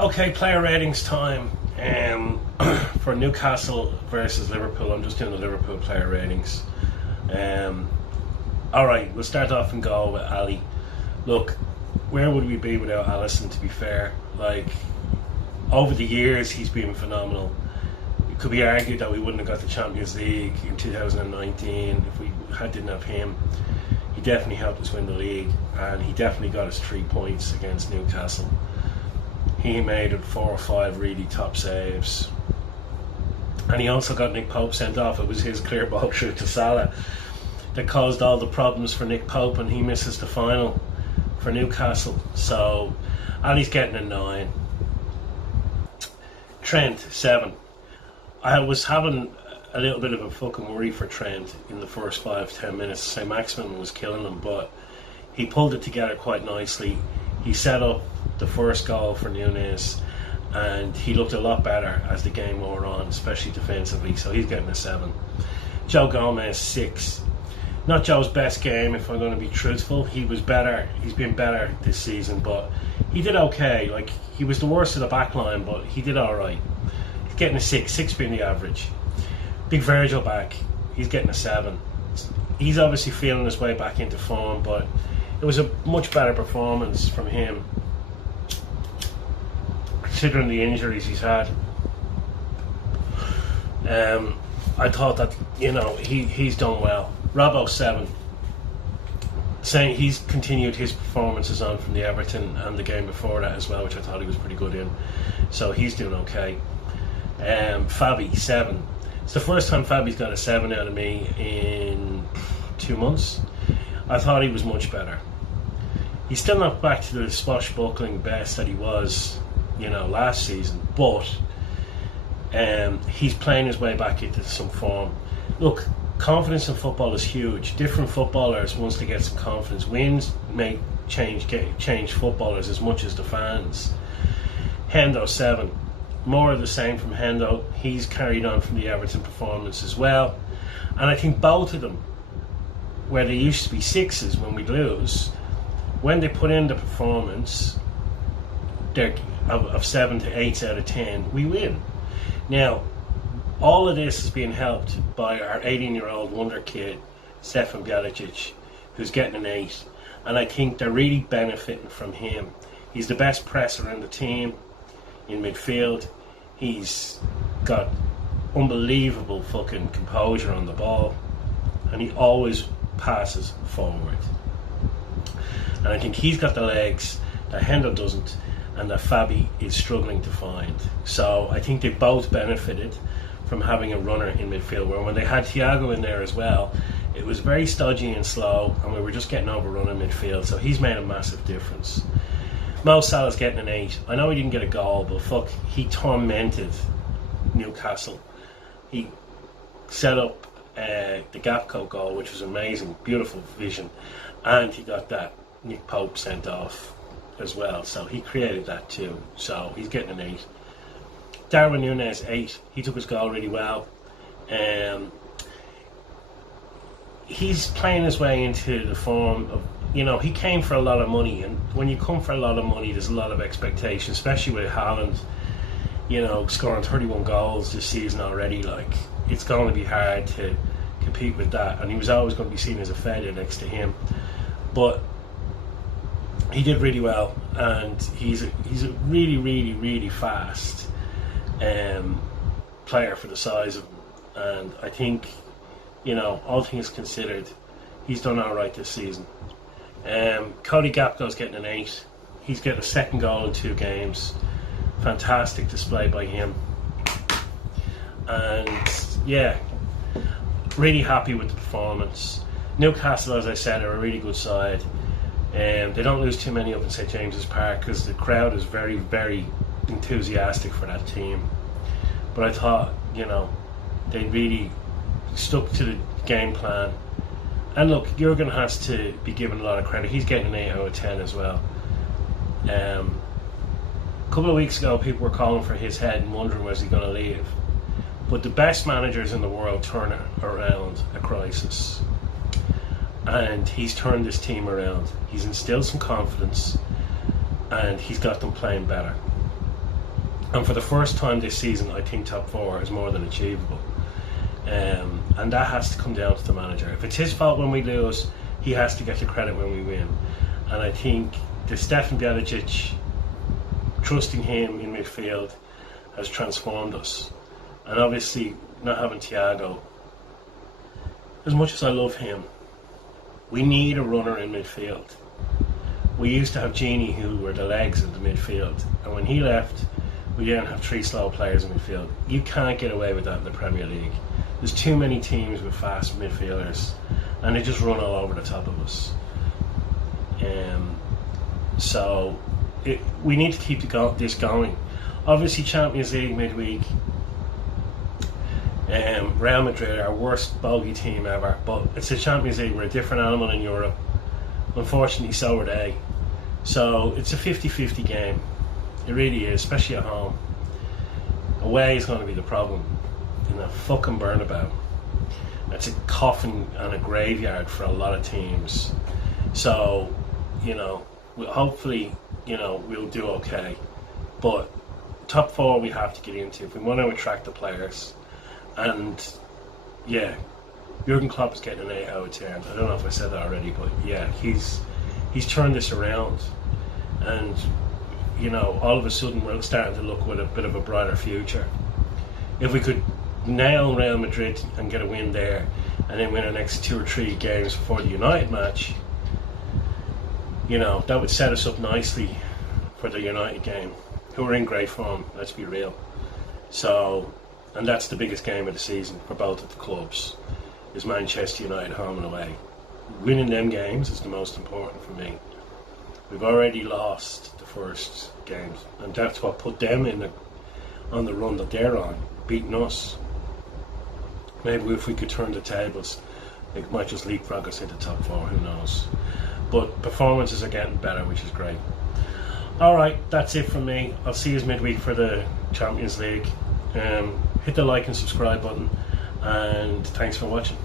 Okay, player ratings time. For Newcastle versus Liverpool, I'm just doing the Liverpool player ratings. Um, all right, we'll start off and go with Ali. Look, where would we be without Alisson? To be fair, like over the years, he's been phenomenal. It could be argued that we wouldn't have got the Champions League in 2019 if we didn't have him. He definitely helped us win the league, and he definitely got us 3 points against Newcastle. He made it 4 or 5 really top saves. And he also got Nick Pope sent off. It was his clear ball through to Salah that caused all the problems for Nick Pope, and he misses the final for Newcastle. So Ali's getting a 9. Trent, 7. I was having a little bit of a fucking worry for Trent in the first 5-10 minutes. St. Maximin was killing him, but he pulled it together quite nicely. He set up the first goal for Nunes, and he looked a lot better as the game wore on, especially defensively, so he's getting a 7. Joe Gomez, 6. Not Joe's best game, if I'm going to be truthful. He was better, he's been better this season, but he did okay. Like, he was the worst of the back line, but he did alright. He's getting a 6 being the average. Big Virgil back, he's getting a 7. He's obviously feeling his way back into form, but it was a much better performance from him considering the injuries he's had. I thought that, he's done well. Robbo, 7. Saying he's continued his performances on from the Everton and the game before that as well, which I thought he was pretty good in. So he's doing okay. Fabi, 7. It's the first time Fabi's got a 7 out of me in 2 months. I thought he was much better. He's still not back to the swashbuckling best that he was, last season, but he's playing his way back into some form. Look, confidence in football is huge. Different footballers, once they get some confidence, wins may change footballers as much as the fans. Hendo, 7. More of the same from Hendo. He's carried on from the Everton performance as well, and I think both of them, where they used to be 6s when we lose, when they put in the performance, they're of 7 to 8 out of 10, we win. Now, all of this is being helped by our 18-year-old wonder kid, Stefan Bjelicic, who's getting an 8, and I think they're really benefiting from him. He's the best presser in the team in midfield. He's got unbelievable fucking composure on the ball, and he always passes forward. And I think he's got the legs that Hendo doesn't, and that Fabi is struggling to find. So I think they both benefited from having a runner in midfield, where when they had Thiago in there as well, it was very stodgy and slow, and we were just getting overrun in midfield. So he's made a massive difference. Mo Salah's getting an 8. I know he didn't get a goal, but fuck, he tormented Newcastle. He set up the Gapco goal, which was amazing, beautiful vision, and he got that Nick Pope sent off as well, so he created that too, so he's getting an 8. Darwin Núñez, 8. He took his goal really well. He's playing his way into the form of, he came for a lot of money, and when you come for a lot of money, there's a lot of expectation, especially with Haaland, scoring 31 goals this season already. Like, it's going to be hard to compete with that, and he was always going to be seen as a failure next to him, but he did really well, and he's a really, really, really fast player for the size of him, and I think, all things considered, he's done alright this season. Cody Gakpo's getting an 8. He's getting a second goal in 2 games. Fantastic display by him, and yeah, really happy with the performance. Newcastle, as I said, are a really good side. They don't lose too many up in St James's Park because the crowd is very, very enthusiastic for that team. But I thought, they really stuck to the game plan. And look, Jurgen has to be given a lot of credit. He's getting an 8 out of 10 as well. A couple of weeks ago, people were calling for his head and wondering was he going to leave. But the best managers in the world turn around a crisis. And he's turned this team around. He's instilled some confidence, and he's got them playing better. And for the first time this season, I think top 4 is more than achievable. And that has to come down to the manager. If it's his fault when we lose, he has to get the credit when we win. And I think the Stefan Bjelicic, trusting him in midfield, has transformed us. And obviously, not having Thiago, as much as I love him, we need a runner in midfield. We used to have Genie, who were the legs of the midfield, and when he left, we didn't have 3 slow players in midfield. You can't get away with that in the Premier League. There's too many teams with fast midfielders, and they just run all over the top of us. So we need to keep this going. Obviously, Champions League midweek. Real Madrid, our worst bogey team ever, but it's the Champions League. We're a different animal in Europe. Unfortunately, so are they. So it's a 50-50 game. It really is, especially at home. Away is going to be the problem. In a fucking Bernabeu. It's a coffin and a graveyard for a lot of teams. So, hopefully, we'll do okay. But top 4 we have to get into if we want to attract the players. And yeah, Jurgen Klopp is getting an 8 out of 10. I don't know if I said that already, but yeah, he's turned this around, and all of a sudden we're starting to look with a bit of a brighter future. If we could nail Real Madrid and get a win there, and then win our next 2 or 3 games before the United match, that would set us up nicely for the United game, who are in great form, let's be real. So, and that's the biggest game of the season for both of the clubs, is Manchester United home and away. Winning them games is the most important for me. We've already lost the first games, and that's what put them on the run that they're on, beating us. Maybe if we could turn the tables, it might just leapfrog us into top 4, who knows. But performances are getting better, which is great. Alright, that's it from me. I'll see you midweek for the Champions League. Hit the like and subscribe button, and thanks for watching.